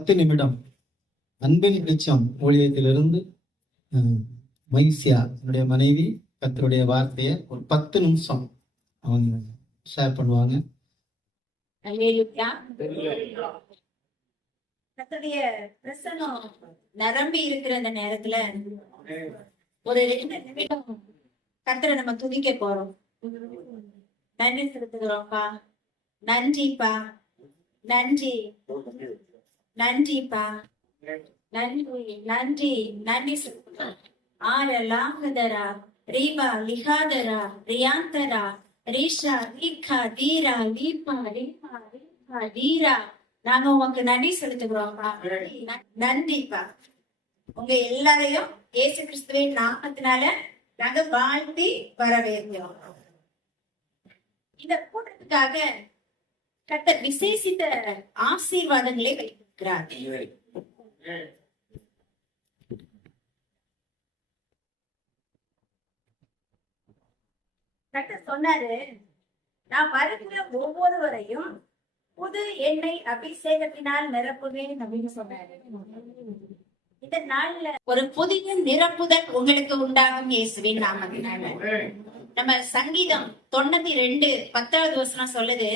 பத்து நிமிடம் அன்பின் வெளிச்சம் ஊழியத்திலிருந்து மைசியா என்னுடைய மனைவி கத்தருடைய வார்த்தையை ஒரு பத்து நிமிஷம் அவங்க ஷேர் பண்ணுவாங்க. கத்தருடைய பிரசனம் நிரம்பி இருக்கிற அந்த நேரத்துல ஒரு ரெண்டு நிமிடம் கத்தரை நம்ம துதிக்க போறோம். நன்றி செலுத்துகிறோம்ப்பா. நன்றிப்பா. நன்றி. நன்றிப்பா நன்றி நன்றி நன்றி ஆர லாங்கதரா ரீபா லிகாதரா ரியாந்தரா ரீஷா ரீகா தீரா லீபா ரீபா ரீபா தீரா. நாங்க உங்களுக்கு நன்றி செலுத்துகிறோம்ப்பா நன்றிப்பா உங்க எல்லாரையும் இயேசு கிறிஸ்துவின் நாமத்தினால நாங்க வாழ்த்தி வரவேற்கிறோம். இந்த கூட்டத்துக்காக கத்த விசேஷித்த ஆசீர்வாதங்களை வைத்திருக்கிறார் Grazie. சொன்னாரு நான் வருகிற ஒவ்வொருவரையும் புது எண்ணெய் அபிஷேகத்தினால் நிரப்புவேன் அப்படின்னு சொன்னாரு இந்த நாள்ல ஒரு புதிய நிரப்புதல் உங்களுக்கு உண்டாகும் இயேசுவின் நாமத்தினால நம்ம சங்கீதம் தொண்ணூத்தி ரெண்டு பத்தாவது வசனம் சொல்லுது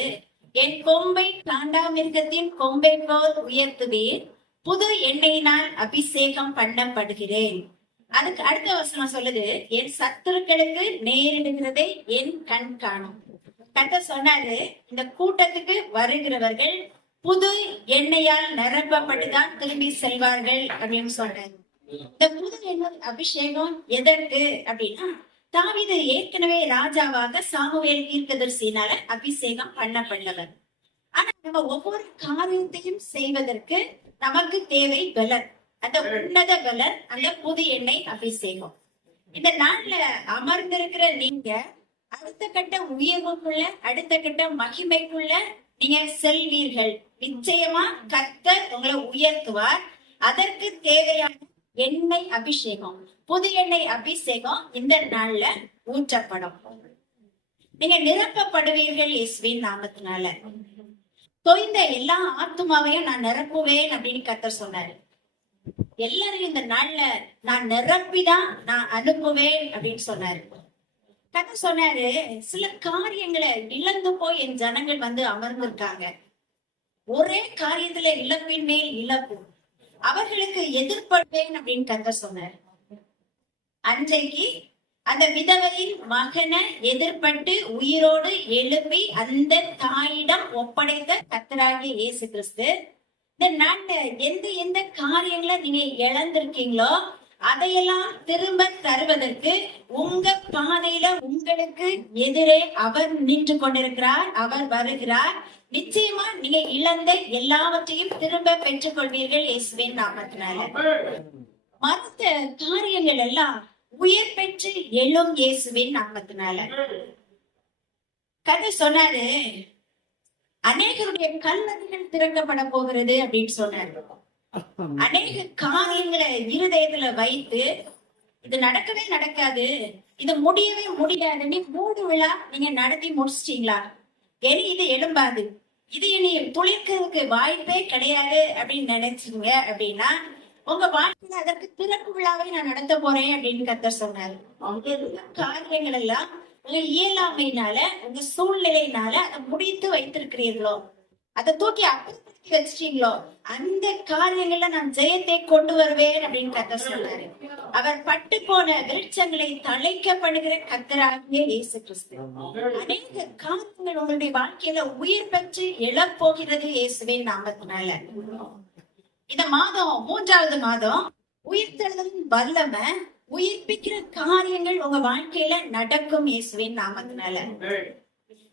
என் கொம்பை காண்டாமிருகத்தின் கொம்பை போல் உயர்த்துவேன். புது எண்ணெயினால் அபிஷேகம் பண்ணப்படுகிறேன். அதுக்கு அடுத்த வசனம் சொல்லுது என் சத்துருக்களுக்கு நேரிடுகிறதை என் கண் காணும். கத்த சொன்னாரு இந்த கூட்டத்துக்கு வருகிறவர்கள் புது எண்ணெயால் நிரப்பப்பட்டுதான் திரும்பி செல்வார்கள் அப்படின்னு சொல்றாரு. இந்த புது எண்ணெய் அபிஷேகம் எதற்கு அப்படின்னா தாவிது ஏற்கனவே ராஜாவாக சாமுவேல் தீர்க்கதரிசினால அபிஷேகம் பண்ணப்பட்டவர். ஆனா நம்ம ஒவ்வொரு காரியத்தையும் செய்வதற்கு நமக்கு தேவை பலர் அந்த உன்னத பலர் அந்த புது எண்ணெய் அபிஷேகம். இந்த நாள்ல அமர்ந்திருக்கிற நீங்க அடுத்த கட்ட உயர்வுக்குள்ள அடுத்த கட்ட மகிமைக்குள்ள நீங்க செல்வீர்கள். நிச்சயமா கர்த்தர் உங்களை உயர்த்துவார். அதற்கு தேவையான எண்ணெய் அபிஷேகம். புது எண்ணெய் அபிஷேகம் இந்த நாள்ல ஊற்றப்படும். நீங்க நிரப்பப்படுவீர்கள் இயேசுவின் நாமத்தினால. தொய்ந்த எல்லா ஆத்துமாவையும் நான் நிரப்புவேன் அப்படின்னு கத்தர் சொன்னாரு. எல்லாரையும் இந்த நாள்ல நான் நிரப்பிதான் நான் அனுப்புவேன் அப்படின்னு சொன்னாரு. கதை சொன்னாரு சில காரியங்களை இழந்து போய் என் ஜனங்கள் வந்து அமர்ந்திருக்காங்க. ஒரே காரியத்துல இழப்பின் மேல் இழப்பு. அவர்களுக்கு எதிர்ப்படுவேன் அப்படின்னு கத்த சொன்னார். அன்றைக்கு அந்த விதவையின் மகனை எதிர்பட்டு உயிரோடு எழுப்பி அந்த தாயிடம் ஒப்படைத்த கத்தராகிய இயேசு கிறிஸ்து இந்த நாட்டை எந்த எந்த காரியங்களை நீங்க இழந்திருக்கீங்களோ அதையெல்லாம் திரும்ப தருவதற்கு உங்க பாதையில உங்களுக்கு எதிரே அவர் நின்று கொண்டிருக்கிறார் அவர் வருகிறார். நிச்சயமா நீங்க இழந்த எல்லாவற்றையும் திரும்ப பெற்றுக் கொள்வீர்கள் இயேசுவின் நாமத்தினால. மத்த காரியங்கள் எல்லாம் உயிர் பெற்று எழும் இயேசுவின் நாமத்தினால. கதை சொன்னாரு அநேகருடைய கல்லறைகள் திறக்கப்பட போகிறது அப்படின்னு சொன்னாரு. அநேக காரியங்களை இருதயத்துல வைத்து இது நடக்கவே நடக்காது இது முடியவே முடியாதுன்னு மூணு விழா நீங்க நடத்தி முடிச்சிட்டீங்களா? எரி இது எழும்பாது. இது இனி துளிர்க்கிறதுக்கு வாய்ப்பே கிடையாது அப்படின்னு நினைச்சீங்க அப்படின்னா உங்க வாழ்க்கையில அதற்கு திறப்பு விழாவை நான் நடத்த போறேன் அப்படின்னு கத்தர் சொன்னார். அவங்க காரியங்கள் எல்லாம் உங்க இயலாமையினால உங்க சூழ்நிலையினால அதை முடித்து வைத்திருக்கிறீர்களோ? அதை தூக்கி அப்படி வச்சிட்டீங்களோ அந்த காரியங்கள்ல நான் ஜெயத்தை கொண்டு வருவேன் அப்படின்னு கத்தர் சொன்னாரு அவர் பட்டு போன விருட்சங்களை தழைக்கப்படுகிற கத்தராகிய இயேசு கிறிஸ்து அநேக காரியங்கள் உங்களுடைய வாழ்க்கையில உயிர் பெற்று எழப்போகிறது இயேசுவின் நாமத்தினால. இந்த மாதம் மூன்றாவது மாதம் உயிர்த்தெழுதலின் வல்லமை உயிர்ப்பிக்கிற காரியங்கள் உங்க வாழ்க்கையில நடக்கும் இயேசுவின் நாமத்தினால.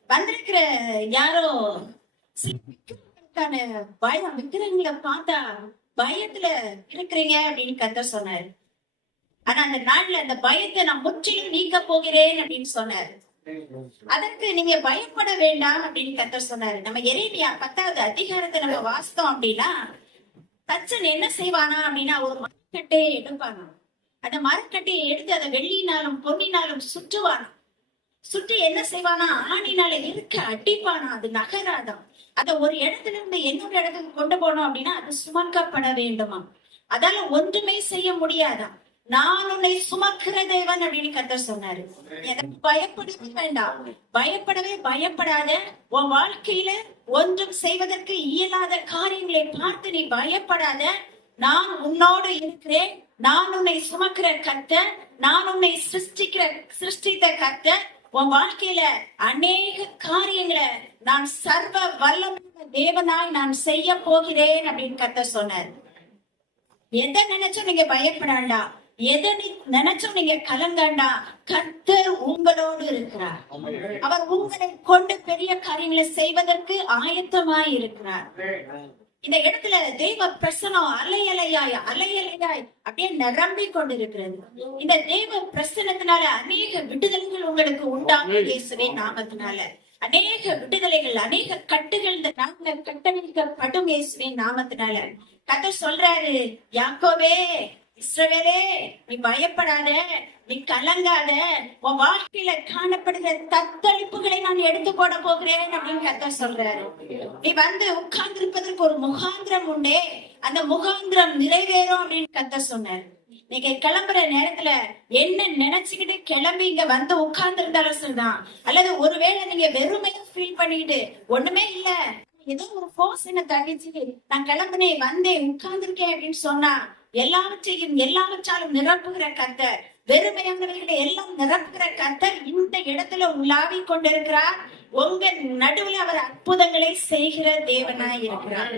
வந்திருக்கிற யாரோ சில பயம் விக்கிரங்களை பார்த்தா பயத்துல இருக்கிறீங்க அப்படின்னு கத்தர் சொன்னாரு. ஆனா அந்த நாள்ல அந்த பயத்தை நான் முற்றிலும் நீக்க போகிறேன் அப்படின்னு சொன்னாரு. அதற்கு நீங்க பயப்பட வேண்டாம் அப்படின்னு கத்தர் சொன்னாரு. நம்ம எரேமியா பத்தாவது அதிகாரத்தை நம்ம வாசித்தோம் அப்படின்னா தச்சன் என்ன செய்வானா அப்படின்னா ஒரு மரக்கட்டையை எடுப்பானா. அந்த மரக்கட்டையை எடுத்து அதை வெள்ளினாலும் பொன்னினாலும் சுற்றுவானா. சுற்றி என்ன செய்வானா? ஆணினால இருக்க அடிப்பானா? அது நகராதான் அதை ஒரு இடத்துல இருந்து இன்னொரு இடத்துக்கு கொண்டு போனோம் அப்படின்னா அது சுமக்கப்பட வேண்டுமா? அதால ஒன்றுமே செய்ய முடியாதா? நான் உன்னை சுமக்கிற தேவன் அப்படின்னு கத்தர் சொன்னாரு. எனக்கு பயப்படவே வேண்டாம். பயப்படவே பயப்படாத உன் வாழ்க்கையில ஒன்றும் செய்வதற்கு இயலாத காரியங்களை பார்த்து நீ பயப்படாத. நான் உன்னோடு இருக்கிறேன். நான் உன்னை சுமக்கிற கத்த நான் உன்னை சிருஷ்டிக்கிற சிருஷ்டித்த கத்த உன் வாழ்க்கையில அநேக காரியங்களை நான் சர்வ வல்லமுள்ள தேவனாய் நான் செய்ய போகிறேன் அப்படின்னு கத்த சொன்னார். எதை நினைச்சும் நீங்க பயப்படாண்டா? எதை நினைச்சும் நீங்க கலங்காண்டா? கர்த்தர் உங்களோடு இருக்கிறார். அவர் உங்களை கொண்டு பெரிய காரியங்களை செய்வதற்கு ஆயத்தமாய் இருக்கிறார். இந்த இடத்துல தெய்வ பிரசனம் அலையலையாய் அலையலையாய் அப்படியே நிரம்பி கொண்டிருக்கிறது. இந்த தெய்வ பிரசனத்தினால அநேக விடுதலைகள் உங்களுக்கு உண்டாகும் இயேசுவே நாமத்தினால. அநேக விடுதலைகள் அநேக கட்டுகள் இந்த நாம கட்டமைக்கப்படும் இயேசுவே நாமத்தினால. கதை சொல்றாரு யாக்கோவே இஸ்ரவேலே நீ பயப்படாத நீ கலங்காத உன் வாழ்க்கையில காணப்படுகிற தத்தளிப்புகளை நான் எடுத்து போட போகிறேன் அப்படின்னு கத்த சொல்றாரு. நீ வந்து உட்கார்ந்து இருப்பதற்கு ஒரு முகாந்திரம் உண்டே. அந்த முகாந்திரம் நிறைவேறும் அப்படின்னு கத்த சொன்னார். நீங்க கிளம்புற நேரத்துல என்ன நினைச்சுக்கிட்டு கிளம்பி இங்க வந்து உட்கார்ந்து இருந்தாலும் சரிதான். அல்லது ஒருவேளை நீங்க வெறுமையா ஃபீல் பண்ணிட்டு ஒண்ணுமே இல்ல. ஏதோ ஒரு ஃபோர்ஸ் என்ன தகிச்சு நான் கிளம்புனேன் வந்தேன் உட்கார்ந்துருக்கேன் அப்படின்னு சொன்னா எல்லாவற்றையும் எல்லாவற்றாலும் நிரப்புகிற கத்தர் வெறுமையானவர்களை எல்லாம் நிரப்புகிற கத்தர் இந்த இடத்துல உலாவி கொண்டிருக்கிறார். உங்க நடுவுல அவர் அற்புதங்களை செய்கிற தேவனாய் இருக்கிறார்.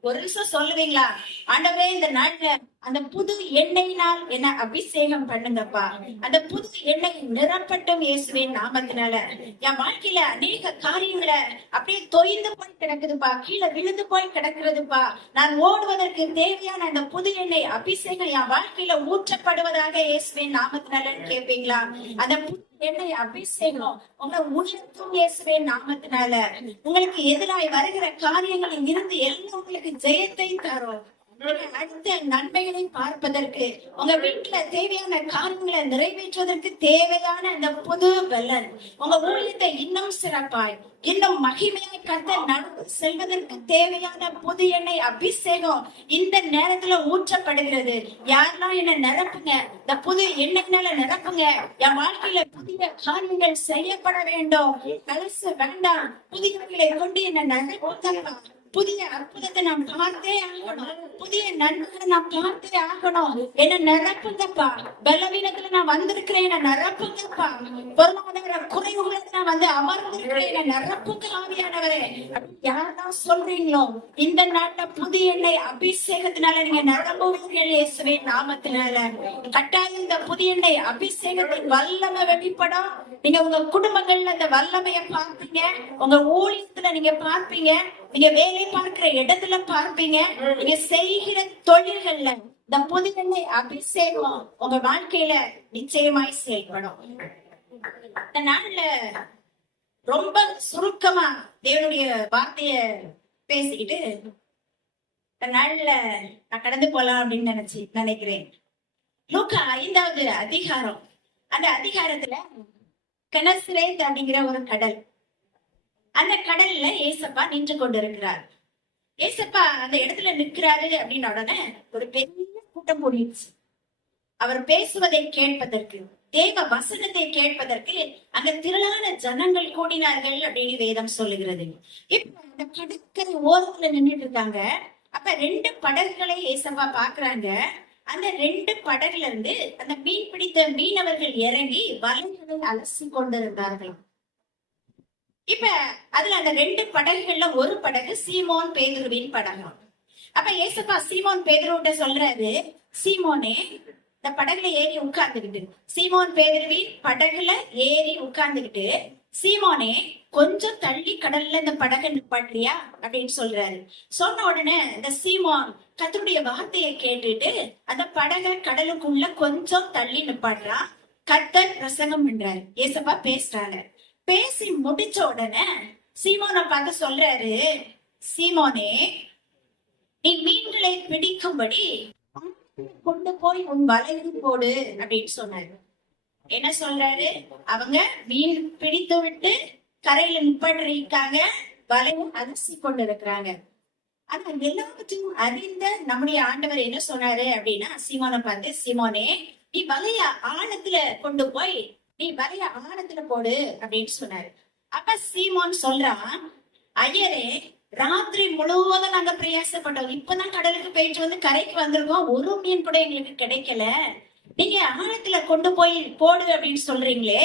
ஒரு நிமிஷம் சொல்லுவீங்களா? ஆண்டவரே இந்த நாட்டுல அந்த புது எண்ணெயினால் என்ன அபிஷேகம் பண்ணுங்கப்பா. அந்த புது எண்ணெய் நிறப்பட்டும் இயேசுவின் நாமத்தினால. என் வாழ்க்கையில அநேக காரியங்களை அப்படியே தொய்ந்து போய் கிடக்குதுப்பா. கீழே விழுந்து போய் கிடக்குறதுப்பா. நான் ஓடுவதற்கு தேவையான அந்த புது எண்ணெய் அபிஷேகம் என் வாழ்க்கையில ஊற்றப்படுவதாக இயேசுவின் நாமத்தினால கேட்பீங்களா அந்த புது எண்ணெய் அபிஷேகம் உங்களை உயர்த்தும் இயேசுவே நாமத்தினால. உங்களுக்கு எதிராய் வருகிற காரியங்களில் இருந்து எல்லாம் உங்களுக்கு ஜெயத்தை தரும். அடுத்த நன்மைகளை பார்ப்பதற்கு உங்க வீட்டுல தேவையான காரியங்களை நிறைவேற்றுவதற்கு தேவையான இந்த புது பலன் உங்க ஊழியத்தை இன்னும் சிறப்பாய் இன்னும் மகிமையாய் கத்த நடந்து செல்வதற்கு தேவையான புது எண்ணெய் அபிஷேகம் இந்த நேரத்துல ஊற்றப்படுகிறது. யாரெல்லாம் என்ன நிரப்புங்க. இந்த புது எண்ணெய்னால நிரப்புங்க. என் வாழ்க்கையில புதிய காரியங்கள் செய்யப்பட வேண்டும். கலசு வேண்டாம். புதியவர்களை கொண்டு என்ன நிரப்புங்கப்பா புதிய அற்புதத்தை நான் பார்த்தே ஆகணும். புதிய நன்மைகளை நான் பார்த்தே ஆகணும். என்ன நிரப்புங்கப்பா. பலவீனத்துல நான் வந்திருக்கிறேன் என்ன நிரப்புங்கப்பா. பொருளாதார குறைவுகளை நான் வந்து அமர்ந்திருக்கிறேன் என்ன நிரப்புங்க ஆவியானவரே. யாரெல்லாம் சொல்றீங்களோ இந்த நாட்டுல புதிய எண்ணெய் அபிஷேகத்தினால நீங்க நிரம்புவீர்கள் இயேசுவே நாமத்தினால. கட்டாயம் இந்த புதிய எண்ணெய் அபிஷேகத்தின் வல்லமை வெளிப்படும். நீங்க உங்க குடும்பங்கள்ல இந்த வல்லமைய பார்ப்பீங்க. உங்க ஊழியத்துல நீங்க பார்ப்பீங்க. நீங்க வேலை பார்க்கிற இடத்துல பார்ப்பீங்க. நீங்க செய்கிற தொழில்கள்ல இந்த புதிய அபிஷேகம் உங்க வாழ்க்கையில நிச்சயமாய் செயல்படும். இந்த நாள்ல ரொம்ப சுருக்கமா தேவனுடைய வார்த்தைய பேசிக்கிட்டு இந்த நாள்ல நான் கடந்து போலாம் அப்படின்னு நினைச்சு நினைக்கிறேன். லூக்கா ஐந்தாவது அதிகாரம். அந்த அதிகாரத்துல கனசிரேத் அப்படிங்கிற ஒரு கடல். அந்த கடல்ல ஏசப்பா நின்று கொண்டிருக்கிறார். ஏசப்பா அந்த இடத்துல நிற்கிறாரு அப்படின்ன உடனே ஒரு பெரிய கூட்டம் கூடிடுச்சு. அவர் பேசுவதை கேட்பதற்கு தேவ வசனத்தை கேட்பதற்கு அங்க திரளான ஜனங்கள் கூடினார்கள் அப்படின்னு வேதம் சொல்லுகிறது. இப்ப அந்த கடற்கரை ஓரத்துல நின்றுட்டு இருக்காங்க. அப்ப ரெண்டு படகுகளை ஏசப்பா பாக்குறாங்க. அந்த ரெண்டு படகுல இருந்து அந்த மீன் பிடித்த மீனவர்கள் இறங்கி வலைகளை அலசி கொண்டிருந்தார்கள் இப்ப அதுல அந்த ரெண்டு படகுகள்ல ஒரு படகு சீமோன் பேதுருவின் படகு அப்ப ஏசப்பா சீமோன் பேதுருவிட்ட சொல்றாரு சீமோனே இந்த படகுல ஏறி உட்கார்ந்துகிட்டு சீமோன் பேதுருவின் படகுல ஏறி உட்கார்ந்துகிட்டு சீமோனே கொஞ்சம் தள்ளி கடல்ல இந்த படகை நிப்பாட்டியா? அப்படின்னு சொல்றாரு. சொன்ன உடனே இந்த சீமோன் கத்தருடைய வார்த்தையை கேட்டுட்டு அந்த படகை கடலுக்குள்ள கொஞ்சம் தள்ளி நிப்பாடுறான் கத்தர் பிரசங்கம் பண்றாரு. ஏசப்பா பேசுறாரு பேசி முடிச்ச உடனே சீமோனை பார்த்து சொல்றாரு சீமோனே நீ மீன்களை பிடிக்கும்படி கொண்டு போய் உன் வலையில் போடு அப்படின்னு சொன்னாரு. என்ன சொல்றாரு? அவங்க மீன் பிடித்து விட்டு கரையில நிப்பாட்டிருக்காங்க வலையும் அரிசி கொண்டு இருக்கிறாங்க ஆனா எல்லாவற்றையும் அறிந்த நம்முடைய ஆண்டவர் என்ன சொன்னாரு அப்படின்னா சீமோனை பார்த்து சீமோனே நீ வலைய ஆழத்துல கொண்டு போய் நீ வலைய ஆழத்துல போடு அப்படின்னு சொன்னாரு. அப்ப சீமோன் சொல்றான் ஐயரே ராத்திரி முழுவதும் நாங்க பிரயாசப்பட்டோம். இப்பதான் கடலுக்கு போயிட்டு வந்து கரைக்கு வந்திருக்கோம். ஒரு மீன் கூட எங்களுக்கு கிடைக்கல. நீங்க ஆழத்துல கொண்டு போய் போடு அப்படின்னு சொல்றீங்களே.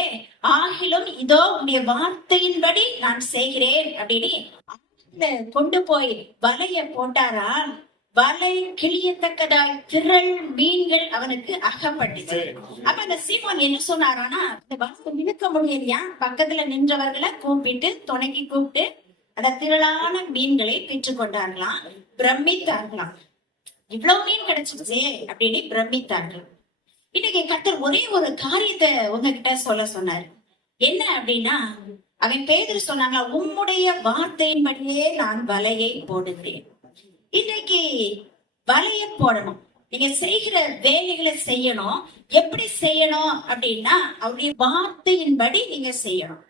ஆகிலும் இதோ உடைய வார்த்தையின்படி நான் செய்கிறேன். அப்படின்னு கொண்டு போய் வலைய போட்டாராம். வலை கிழியத்தக்கதாய் திரள் மீன்கள் அவனுக்கு அகப்பட்டுச்சு அப்ப அந்த சீமோன் என்ன சொன்னாரானா இந்த வலை நிற்க முடியலையா? பக்கத்துல நின்றவர்களை கூப்பிட்டு துணைக்கு கூப்பிட்டு அந்த திரளான மீன்களை பெற்றுக் கொண்டார்களாம் பிரமித்தார்களாம். இவ்வளவு மீன் கிடைச்சிருச்சே அப்படின்னு பிரமித்தார்கள். இன்னைக்கு கத்தர் ஒரே ஒரு காரியத்தை உங்ககிட்ட சொல்ல சொன்னார். என்ன அப்படின்னா அவன் பேதர் சொன்னாங்களா உம்முடைய வார்த்தையின்படியே நான் வலையை போடுகிறேன். இன்னைக்கு வளையம் போடணும். நீங்க செய்கிற வேலைகளை செய்யணும். எப்படி செய்யணும் அப்படின்னா அவருடைய வார்த்தையின்படி நீங்க செய்யணும்.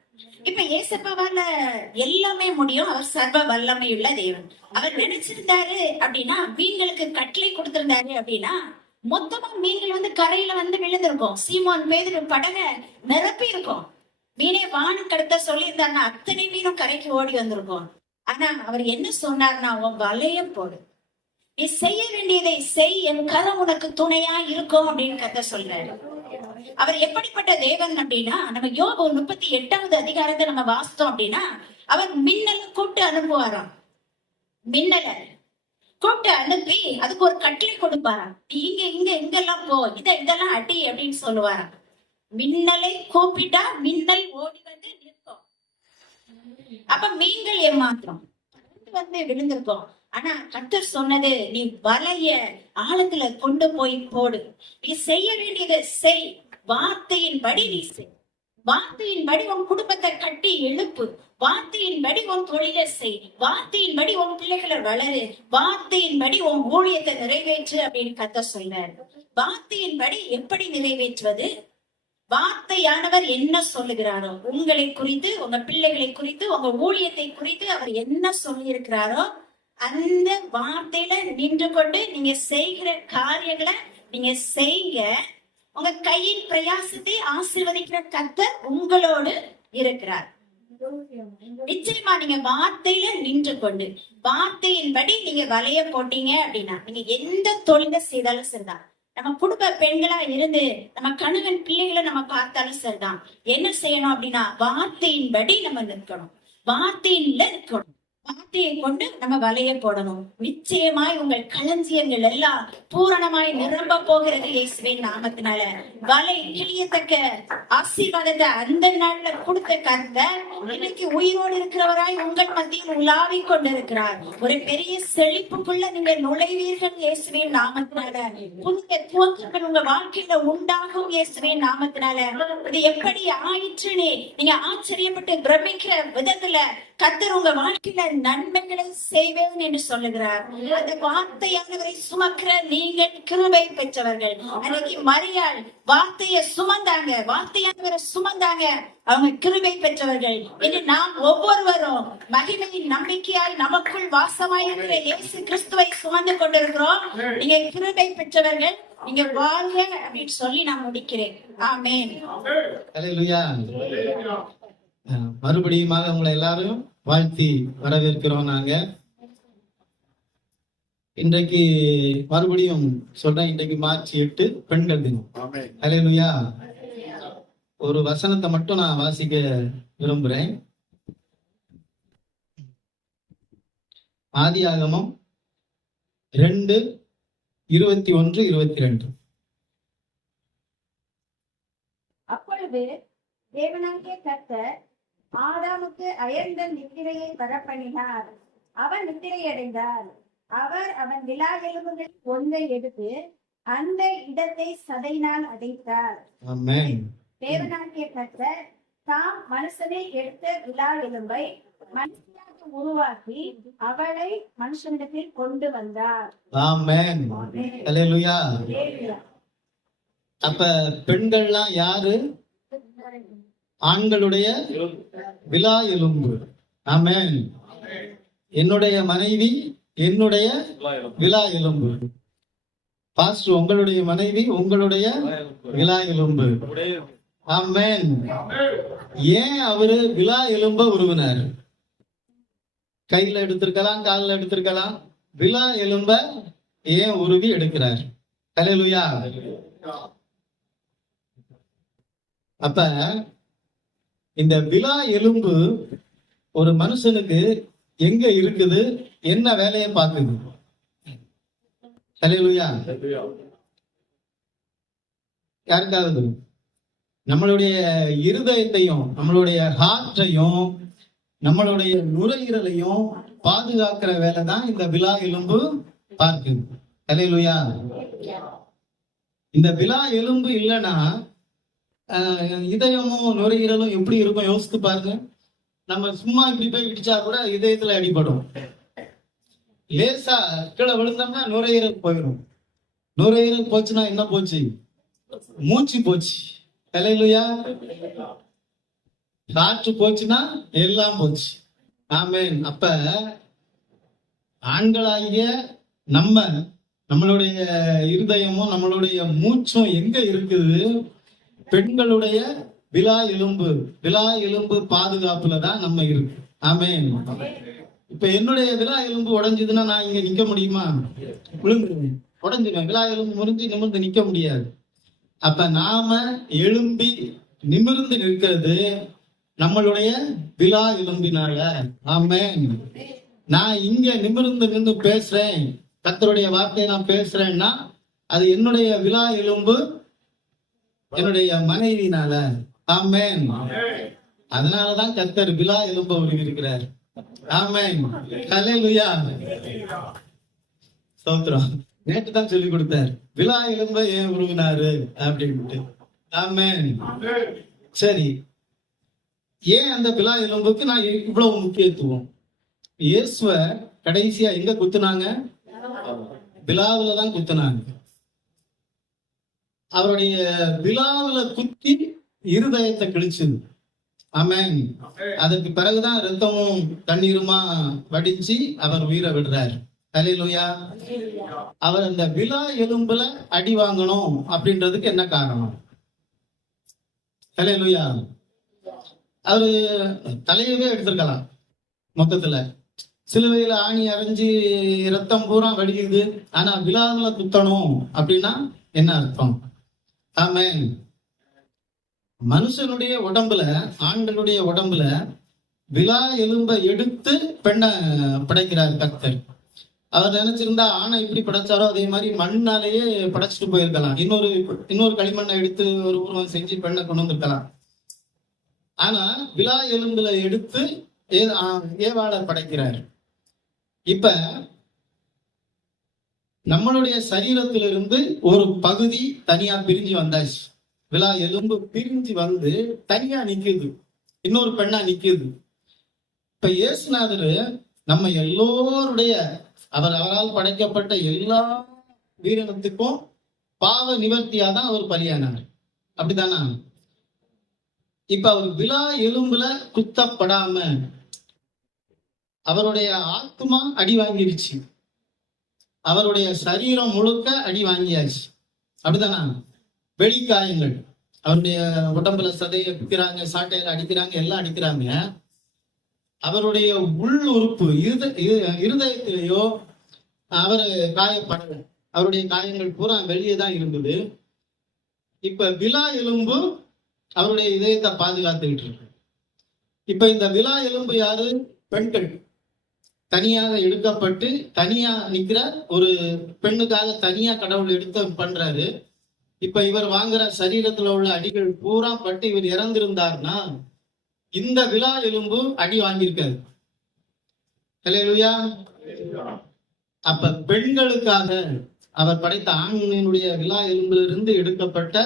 இப்ப ஏசப்பாவால எல்லாமே முடியும். அவர் சர்வ வல்லமையுள்ள தேவன். அவர் நினைச்சிருந்தாரு அப்படின்னா மீன்களுக்கு கட்டளை கொடுத்திருந்தாரு அப்படின்னா மொத்தமா மீன்கள் வந்து கரையில வந்து விழுந்திருக்கும். சீமான் பேதிரு படக நிரப்பி இருக்கும் மீனை வானம் கடத்த சொல்லியிருந்தாருன்னா அத்தனை மீனும் கரைக்கு ஓடி வந்திருக்கும். ஆனா அவர் என்ன சொன்னார்னா உன் வலைய போடு. நீ செய்ய வேண்டியதை செய். என் கரம் உனக்கு துணையா இருக்கும் அப்படின்னு கத்த சொல்றாரு. அவர் எப்படிப்பட்ட தேவன் அப்படின்னா நம்ம யோக முப்பத்தி எட்டாவது அதிகாரத்தை நம்ம வாசித்தோம் அப்படின்னா அவர் மின்னலை கூப்பிட்டு அனுப்புவாராம். மின்னலை கூப்பிட்டு அனுப்பி அதுக்கு ஒரு கட்டளை கொடுப்பாராம். இங்க இங்க இங்கெல்லாம் போ. இத இதெல்லாம் அடி அப்படின்னு சொல்லுவாராம். மின்னலை கூப்பிட்டா மின்னல் ஓடி வந்து அப்ப மீன்கள் ஏமாத்திரம். வந்து விழுந்திருக்கோம். ஆனா கத்தர் சொன்னது நீ வலைய ஆழத்துல கொண்டு போய் போடு. நீ செய்ய வேண்டியதை செய். வார்த்தையின்படி நீ செய். வார்த்தையின்படி உன் குடும்பத்தை கட்டி எழுப்பு. வார்த்தையின்படி உன் தொழிலை செய். வார்த்தையின் படி உன் பிள்ளைகளை வளரு. வார்த்தையின்படி உன் ஊழியத்தை நிறைவேற்று அப்படின்னு கத்த சொன்னார். வார்த்தையின் படி எப்படி நிறைவேற்றுவது? வார்த்தையானவர் என்ன சொல்லுகிறாரோ உங்களை குறித்து உங்க பிள்ளைகளை குறித்து உங்க ஊழியத்தை குறித்து அவர் என்ன சொல்லி இருக்கிறாரோ அந்த வார்த்தையில நின்று கொண்டு நீங்க செய்கிற காரியங்களை நீங்க செய்ய உங்க கையின் பிரயாசத்தை ஆசிர்வதிக்கிற கர்த்தர் உங்களோடு இருக்கிறார். நிச்சயமா நீங்க வார்த்தையில நின்று கொண்டு வார்த்தையின்படி நீங்க வலைய போட்டீங்க அப்படின்னா நீங்க எந்த தொழில செய்தாலும் சரிதான். நம்ம குடும்ப பெண்களா இருந்து நம்ம கணவன் பிள்ளைகளை நம்ம பார்த்தாலும் சரிதான். என்ன செய்யணும் அப்படின்னா வார்த்தையின்படி நம்ம நிற்கணும். வார்த்தையில நிற்கணும். வார்த்தையை கொண்டு நம்ம வலைய போடணும். நிச்சயமாய் உங்கள் களஞ்சியங்கள் எல்லாம் பூரணமாய் நிரம்ப போகிறது இயேசுவின் நாமத்தினால. வலை கிளியத்தக்க ஆசீர்வாதத்தை அந்த நாள்ல கொடுத்த கர்த்தர் இன்னைக்கு உயிரோடு இருக்கிறவராய் உங்கள் மத்தியில் உலாவி கொண்டிருக்கிறார். ஒரு பெரிய செழிப்புக்குள்ள நீங்க நுழைவீர்கள் இயேசுவின் நாமத்தினால. புதிய துவக்கங்கள் உங்க வாழ்க்கையில உண்டாகும் இயேசுவின் நாமத்தினால. இது எப்படி ஆயிற்றுன்னு நீங்க ஆச்சரியப்பட்டு பிரமிக்கிற விதத்துல கத்தர் உங்க வாழ்க்கையில நன்மைகளை செய்வேன் என்று சொல்லுகிறார். அந்த வார்த்தையானவரை சுமக்கிற நீங்கள் கிருபை பெற்றவர்கள். அன்னைக்கு மரியாள் வார்த்தையை சுமந்தாங்க. வார்த்தையானவரை சுமந்தாங்க. அவங்க கிருபை பெற்றவர்கள். என்று நாம் ஒவ்வொருவரும் மகிமையின் நம்பிக்கையால் நமக்குள் வாசமாயிருக்கிற இயேசு கிறிஸ்துவை சுமந்து கொண்டிருக்கிறோம். நீங்க கிருபை பெற்றவர்கள். நீங்க வாழ்க அப்படின்னு சொல்லி நான் முடிக்கிறேன். ஆமேன். மறுபடியுமாக உங்களை எல்லாரும் வாழ்த்தி வரவேற்கிறோம் நாங்க. இன்றைக்கு மறுபடியும் சொல்றேன் இன்றைக்கு மார்ச் எட்டு பெண்கள் தினம். அல்லேலூயா ஒரு வசனத்தை மட்டும் நான் வாசிக்க விரும்புறேன். ஆதியாகமம் ரெண்டு இருபத்தி ஒன்று இருபத்தி ரெண்டு. அப்பொழுது தேவனாகிய கர்த்தர் ஆதாமுக்கு அயர்ந்த நித்திரையை வரப்பண்ணினார் அவன் நித்திரையடைந்தார். அவர் அவன் விழா எலும்புகளில் ஒன்றை எடுத்து அந்த இடத்தை சதையினால் அடைத்தார். தேவனாகிய கர்த்தர் தாம் மனுஷனை எடுத்த விழா எலும்பை மனுஷனாக உருவாக்கி அவளை மனுஷனிடத்தில் கொண்டு வந்தார். அப்ப பெண்கள்லாம் யாரு? ஆண்களுடைய விலா எலும்பு. ஆமேன். என்னுடைய மனைவி என்னுடைய விலா எலும்பு. பாஸ்டர் உங்களுடைய மனைவி உங்களுடைய விலா எலும்பு. ஆமேன். ஏன் அவரு விலா எலும்ப உருவினார்? கையில எடுத்திருக்கலாம் காலில் எடுத்திருக்கலாம். விலா எலும்ப ஏன் உருவி எடுக்கிறார்? ஹalleluya அப்ப இந்த விலா எலும்பு ஒரு மனுஷனுக்கு எங்க இருக்குது? என்ன வேலையை பார்க்குது? ஹalleluya. யாருக்காவது? நம்மளுடைய இருதயத்தையும் நம்மளுடைய ஹார்ட்டையும் நம்மளுடைய நுரையீரலையும் பாதுகாக்கிற வேலை தான் இந்த விலா எலும்பு பார்க்குது. ஹalleluya. இந்த விலா எலும்பு இல்லைன்னா இதயமும் நுரையீரலும் எப்படி இருக்கும்? யோசித்து பாருங்க. நம்ம சும்மா இப்படி போய் இடிச்சா கூட இதயத்துல அடிபடும். லேசா கீழே விழுந்தோம்னா நுரையீரல் போயிடும் நுரையீரல் போச்சுன்னா என்ன போச்சு? மூச்சு போச்சு. தலையிலுயா? காற்று போச்சுன்னா எல்லாம் போச்சு. ஆமேன். அப்ப ஆண்களாகிய நம்ம நம்மளுடைய இருதயமும் நம்மளுடைய மூச்சும் எங்க இருக்குது? பெண்களுடைய விலா எலும்பு விலா எலும்பு பாதுகாப்புல தான் நம்ம இருக்கு. ஆமே இப்ப என்னுடைய விலா எலும்பு உடஞ்சதுன்னா நான் இங்க நிக்க முடியுமா? விழுந்துருவேன். உடைஞ்சிருவேன். விலா எலும்பு முறிஞ்சு நிமிர்ந்து நிக்க முடியாது. அப்ப நாம எழும்பி நிமிர்ந்து நிற்கிறது நம்மளுடைய விலா எலும்பினால. ஆமே நான் இங்க நிமிர்ந்து நின்று பேசுறேன். கத்தருடைய வார்த்தையை நான் பேசுறேன்னா அது என்னுடைய விலா எலும்பு என்னுடைய மனைவினால ஆமென். அதனாலதான் கர்த்தர் விலா எலும்ப உருவிருக்கிறார் ஆமென். ஹalleluya. ஸ்தோத்திரம். நேற்று தான் சொல்லி கொடுத்தார். விழா எலும்ப ஏன் உருவினாரு? அப்படின்ட்டு. ஆமென். சரி. ஏன் அந்த விழா எலும்புக்கு நான் இவ்வளவு முக்கியத்துவம்? இயேசுவ கடைசியா எங்க குத்துனாங்க? விழாவில தான் குத்துனாங்க. அவருடைய விழாவில குத்தி இருதயத்தை கிழிச்சுது. ஆமென். அதற்கு பிறகுதான் ரத்தமும் தண்ணீருமா வடிச்சு அவர் உயிரை விடுறார். ஹalleluya. அவர் அந்த விழா எலும்புல அடி வாங்கணும் அப்படின்றதுக்கு என்ன காரணம்? ஹalleluya. அவரு தலையவே எடுத்திருக்கலாம் மொத்தத்துல. சிலுவையில ஆணி அரைஞ்சு ரத்தம் பூரா வடிக்குது ஆனா விழாவில குத்தணும் அப்படின்னா என்ன அர்த்தம்? ஆமென். மனுஷனுடைய உடம்புல ஆண்களுடைய உடம்புல விழா எலும்பை எடுத்து பெண்ணை படைக்கிறார் கர்த்தர். அவர் நினைச்சிருந்தா ஆணை எப்படி படைச்சாரோ அதே மாதிரி மண்ணாலேயே படைச்சிட்டு போயிருக்கலாம். இன்னொரு இன்னொரு களிமண்ணை எடுத்து ஒரு உருவம் செஞ்சு பெண்ணை கொண்டு வந்திருக்கலாம். ஆனா விழா எலும்புல எடுத்து ஏ- ஏவாளை படைக்கிறார். இப்ப நம்மளுடைய சரீரத்திலிருந்து ஒரு பகுதி தனியா பிரிஞ்சு வந்தாச்சு. விழா எலும்பு பிரிஞ்சு வந்து தனியா நிக்குது. இன்னொரு பெண்ணா நிக்குது. இப்ப இயேசுநாதர் நம்ம எல்லோருடைய அவர் அவரால் படைக்கப்பட்ட எல்லா உயிரினத்துக்கும் பாவ நிவர்த்தியா தான் அவர் பலியானார். அப்படித்தானா? இப்ப அவர் விழா எலும்புல குத்தப்படாம அவருடைய ஆத்மா அடி வாங்கிருச்சு அவருடைய சரீரம் முழுக்க அடி வாங்கியாச்சு. அப்படிதானா? வெளிக்காயங்கள். அவருடைய உடம்புல சதையை பிக்கிறாங்க சாட்டையில அடிக்கிறாங்க எல்லாம் அடிக்கிறாங்க. அவருடைய உள் உறுப்பு இரு- இருதயத்திலேயோ அவர் காயப்படல. அவருடைய காயங்கள் பூரா வெளியே தான் இருந்தது. இப்ப விழா எலும்பு அவருடைய இதயத்தை பாதுகாத்துக்கிட்டு இருக்கு. இப்ப இந்த விழா எலும்பு யாரு? பெண்கள். தனியாக எடுக்கப்பட்டு தனியா நிக்கிற ஒரு பெண்ணுக்காக தனியா கடவுள் எடுத்து பண்றாரு. இப்ப இவர் வாங்குற சரீரத்துல உள்ள அடிகள் பூரா பட்டு இவர் இறந்திருந்தார்னா இந்த விழா எலும்பு அடி வாங்கியிருக்காரு. அப்ப பெண்களுக்காக அவர் படைத்த ஆணினுடைய விழா எலும்பிலிருந்து எடுக்கப்பட்ட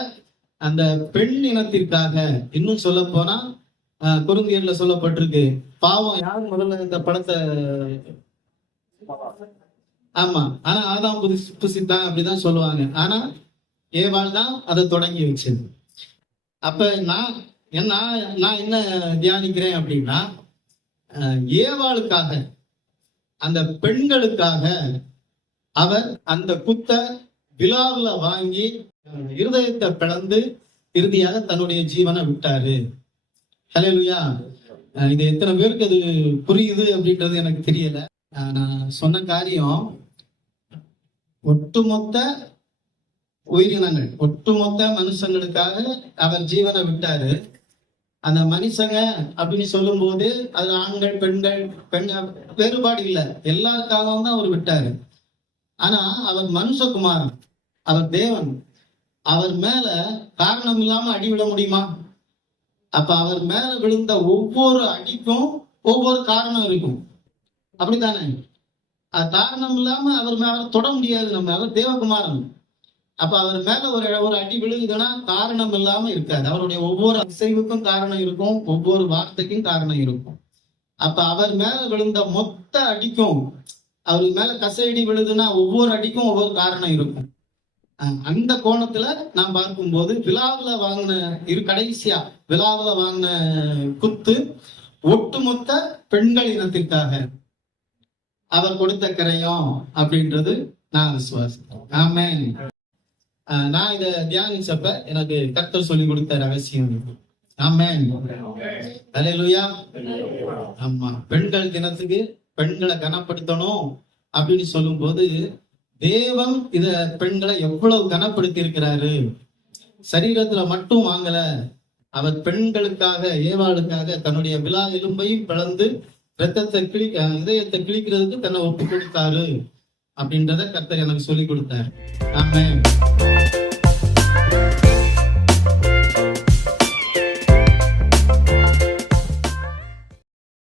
அந்த பெண் இனத்திற்காக இன்னும் சொல்ல போனா அஹ், சொல்லப்பட்டிருக்கு. பாவம் யார் முதல்ல இந்த படத்தை? ஆமா. ஆனா ஆதாம் புதுசு புசித்தான் அப்படிதான் சொல்லுவாங்க. ஆனா ஏவாள் தான் அதை தொடங்கி வச்சது. அப்ப நான் என்ன நான் என்ன தியானிக்கிறேன் அப்படின்னா அஹ், ஏவாளுக்காக அந்த பெண்களுக்காக அவர் அந்த குத்த விழாவில் வாங்கி இருதயத்தை பிளந்து இறுதியாக தன்னுடைய ஜீவனை விட்டாரு. ஹலோயா இது எத்தனை பேருக்கு அது புரியுது அப்படின்றது எனக்கு தெரியல. நான் சொன்ன காரியம் ஒட்டுமொத்த உயிரினங்கள் ஒட்டுமொத்த மனுஷங்களுக்காக அவர் ஜீவனை விட்டாரு. அந்த மனுஷங்க அப்படின்னு சொல்லும் போது அது ஆண்கள் பெண்கள் பெண் வேறுபாடு இல்லை. எல்லாருக்காகவும் தான் அவர் விட்டாரு. ஆனா அவர் மனுஷகுமாரன் அவர் தேவன். அவர் மேல காரணம் இல்லாம அடி விட முடியுமா? அப்ப அவர் மேல விழுந்த ஒவ்வொரு அடிக்கும் ஒவ்வொரு காரணம் இருக்கும். அப்படித்தானே? அது காரணம் இல்லாம அவர் மேல தொட முடியாது நம்ம அவர் தேவகுமாரன். அப்ப அவர் மேல ஒரு ஒரு அடி விழுகுதுன்னா காரணம் இல்லாம இருக்காது. அவருடைய ஒவ்வொரு அசைவுக்கும் காரணம் இருக்கும் ஒவ்வொரு வார்த்தைக்கும் காரணம் இருக்கும். அப்ப அவர் மேல விழுந்த மொத்த அடிக்கும் அவர் மேல கசையடி விழுதுன்னா ஒவ்வொரு அடிக்கும் ஒவ்வொரு காரணம் இருக்கும். அஹ் அந்த கோணத்துல நாம் பார்க்கும்போது விழாவில் வாங்கின இரு கடைசியா விழாவுல வாங்கின குத்து ஒட்டுமொத்த பெண்கள் இனத்திற்காக அவர் கொடுத்த கரையம் அப்படின்றது நான் விசுவாசிக்கிறேன். ஆமே நான் இத தியானிச்சப்ப எனக்கு கர்த்தர் சொல்லி கொடுத்த ரகசியம் ஆமே அலையலுயா ஆமா பெண்கள் தினத்துக்கு பெண்களை கனப்படுத்தணும் அப்படின்னு சொல்லும்போது தேவன் இத பெண்களை எவ்வளவு கனப்படுத்தி இருக்கிறாரு சரீரத்துல மட்டும் வாங்கல. அவர் பெண்களுக்காக ஏவாளுக்காக தன்னுடைய விழா எலும்பையும் பிளந்து ரத்தத்தை கிளி இதயத்தை கிழிக்கிறதுக்கு தன்னை ஒப்பு கொடுத்தாரு அப்படின்றத கர்த்தர் எனக்கு சொல்லி கொடுத்தார். ஆமென்.